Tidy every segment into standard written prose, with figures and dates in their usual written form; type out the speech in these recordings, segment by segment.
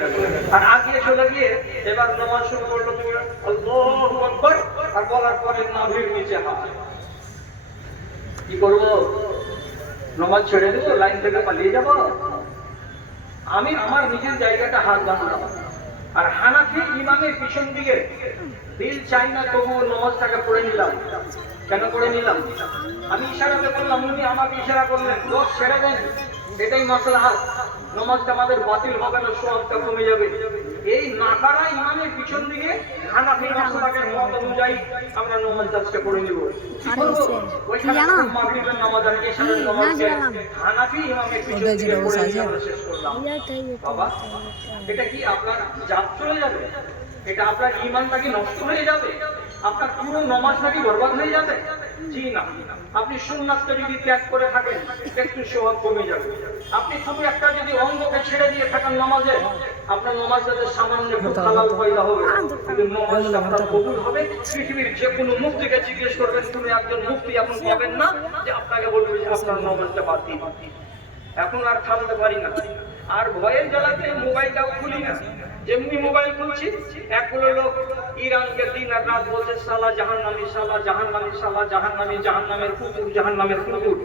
আর আগে চলে গিয়ে এবার নামাজ শুরু করলো, আল্লাহু আকবার, আর বলার পরে নাভির নিচে হাত। কি করব? নামাজ ছেড়ে দেবো, লাইন থেকে পালিয়ে যাব? আমি আমার নিজের জায়গাটা হাত বাঁধলাম। আর হানাফি ইমামের পিছন দিকে দিল চাই না, তবুও নামাজটাকে পড়ে নিলাম। কেন করে নিলাম? আমি ইশারাতে করলাম, উনি আমাকে ইশারা করলেন, লোক ছেড়ে দেন, এটাই মাসলাহাত, নামাজটা আমাদের বাতিল হবে না, সওয়াবটা কমে যাবে। এই নাকারা ইমামের পিছন দিকে হানাফি মাসলাকের মত অনুযায়ী আমরা নামাজটা পড়ে নিব। কি করব? ওইখানে মাগরিবের নামাজ আর ইশারের নামাজকে হানাফি ইমামের পিছন দিকে পড়ে নিয়ে আমরা শেষ করলাম। বাবা, এটা কি আপনার জাত চলে যাবে? এটা আপনার ঈমানটা কি নষ্ট হয়ে যাবে? আপনার পুরো নামাজটা কি বরবাদ হয়ে যাবে? জি না। আপনি সুন্নাতকে যদি ত্যাগ করে থাকেন, একটু সওয়াব কমে যাবে। আপনি শুধু একটা যদি অঙ্গকে ছেড়ে দিয়ে থাকেন নামাজে, আপনার নামাজটাতে সামান্য একটু খালাল পয়দা হবে, কিন্তু নামাজটা আপনার কবুল হবে। পৃথিবীর যে কোনো মুফতিকে জিজ্ঞেস করবেন, তুমি একজন মুফতি এমন পাবেন না যে আপনাকে বলবে যে আপনার নামাজটা বাতিল। এখন আর থামতে পারি না, আর ভয়ের জ্বালাতে মোবাইলটাও খুলি না। যেমনি মোবাইল খুলছি, একগুলো লোক ইরানকে দিন আর রাত বলছে সালা জাহান্নামী, সালা জাহান্নামী, সালা জাহান্নামী, জাহান্নামের কুকুর, জাহান্নামের কুকুর।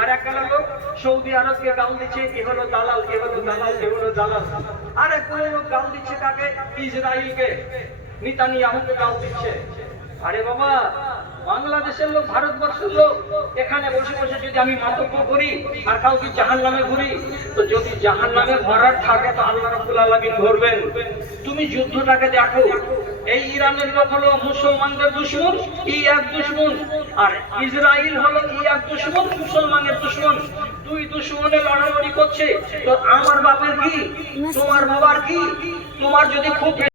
আর একগুলো লোক সৌদি আরবকে গাল দিচ্ছে, এ হলো দালাল, এ হলো দালাল, এ হলো দালাল। আর একগুলো লোক গাল দিচ্ছে কাকে? ইসরায়েলকে, নেতানিয়াহুকে গাল দিচ্ছে। আরে বাবা, বাংলাদেশের লোক, ভারতবর্ষের লোক এখানে বসে বসে যদি আমি মন্তব্য করি আর কাউকে জাহান্নামে ঘুরি, তো যদি জাহান্নামে ভরার থাকে তো আল্লাহ রাব্বুল আলামিন ধরবেন। তুমি যুদ্ধটাকে দেখো, এই ইরানের লোক হলো মুসলমানদের দুশমন, এই এক দুশমন, আর ইসরায়েল হলো এই এক দুশমন, মুসলমানের দুশমন। দুই দুশমনে লড়ালড়ি করছে, তো আমার বাবার কি, তোমার বাবার কি? তোমার যদি খুব